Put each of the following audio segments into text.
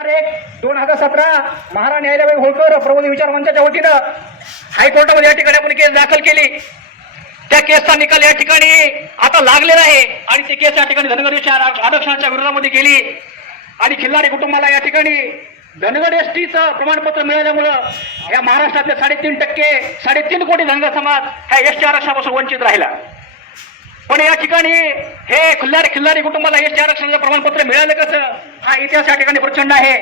एक दोन हजार सतरा महारा न्यायालय होळकर प्रबोधी विचार मंचाच्या वतीनं हायकोर्टामध्ये या ठिकाणी आपण केस दाखल केली. त्या केसचा निकाल या ठिकाणी आता लागलेला आहे आणि ती केस या ठिकाणी धनगरीच्या आरक्षणाच्या विरोधामध्ये गेली. आणि खिल्लारी कुटुंबाला या ठिकाणी धनगड एस टीचं प्रमाणपत्र मिळाल्यामुळं या महाराष्ट्रातले साडेतीन टक्के साडेतीन कोटी धनगर समाज ह्या एस टी आरक्षणापासून वंचित राहिला. पण या ठिकाणी हे खिल्लारी खिल्लारी कुटुंबाला एस आरक्षणाचं प्रमाणपत्र मिळालं कसं? हा इतिहास या ठिकाणी प्रचंड आहे.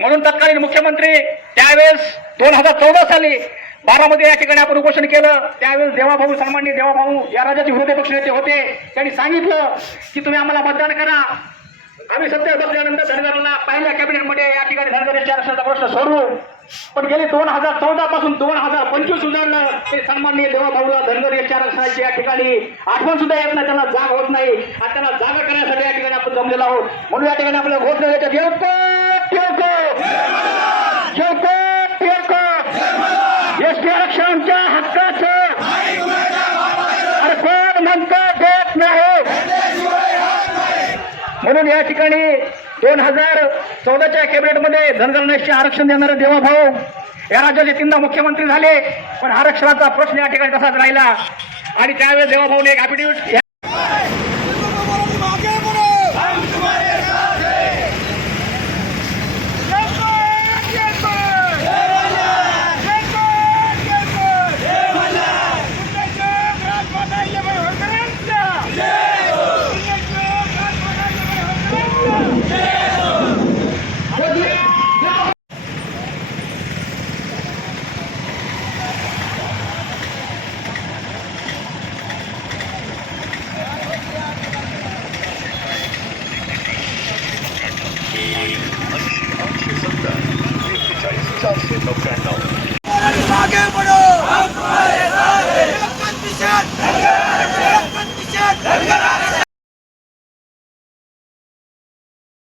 म्हणून तत्कालीन मुख्यमंत्री त्यावेळेस दोन हजार चौदा साली बारामध्ये या ठिकाणी आपण उपोषण केलं. त्यावेळेस देवाभाऊ सामान्य देवाभाऊ या राज्याचे विरोधी पक्ष नेते होते. त्यांनी सांगितलं की तुम्ही आम्हाला मतदान करा. आम्ही सत्य बसल्यानंतर धनगरांना पहिल्या कॅबिनेटमध्ये या ठिकाणी धनगरांच्या आरक्षणाचा प्रश्न सोडवू. पण गेले दोन हजार चौदा पासून दोन हजार पंचवीस उजाडलं ते सन्माननीय देवाभाऊला धनगर यांच्या आरक्षणाची या ठिकाणी आठवण सुद्धा येत नाही त्यांना जाग होत नाही. आणि त्यांना जागा करण्यासाठी या ठिकाणी आपण जमलेलो आहोत. म्हणून या ठिकाणी आपल्याला घोषणा द्यायच्या ठेवको ठेवको ठेवको एस टी हक्काचं अरे कोण म्हणतं? देत नाही. म्हणून या ठिकाणी दोन हजार चौदाच्या कॅबिनेटमध्ये धनगरनेसचे आरक्षण देणारे देवाभाऊ या राज्याचे तीनदा मुख्यमंत्री झाले. पण आरक्षणाचा प्रश्न या ठिकाणी तसाच राहिला. आणि त्यावेळेस देवाभाऊने एक ॲफिडेव्हिट okay.